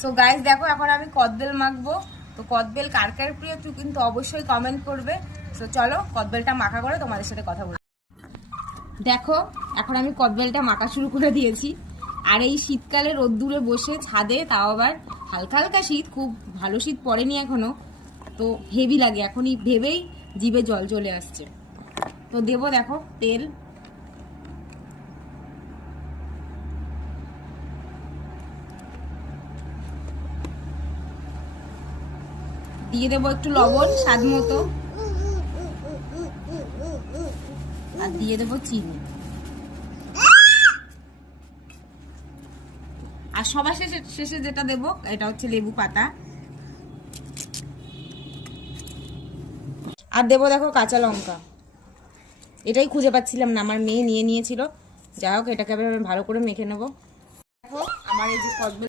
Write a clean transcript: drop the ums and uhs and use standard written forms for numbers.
So guys দেখো এখন আমি কদবেল মাখবো। তো কদবেল কার কার প্রিয় তুই কিন্তু অবশ্যই কমেন্ট করবে। সো চলো কদবেলটা মাখা করে তোমাদের সাথে কথা বলি। দেখো এখন আমি কদবেলটা মাখা শুরু করে দিয়েছি। আর এই শীতকালে রোদ্দুরে বসে ছাদে, তাও আবার হালকা হালকা শীত, খুব ভালো শীত পড়েনি এখনো, তো হেভি লাগে এখনই ভেবেই জিভে জল চলে আসছে। তো দেবো দেখো তেল, দিয়ে দেবো একটু লবণ স্বাদ মতো, আর দিয়ে দেবো চিনি। আর সবার শেষে শেষে যেটা দেবো এটা হচ্ছে লেবু পাতা, আর দেবো দেখো কাঁচা লঙ্কা। এটাই খুঁজে পাচ্ছিলাম না, আমার মেয়ে নিয়ে নিয়েছিল। যাই হোক এটাকে আবার ভালো করে মেখে নেবো। দেখো আমার এই যে কদবেল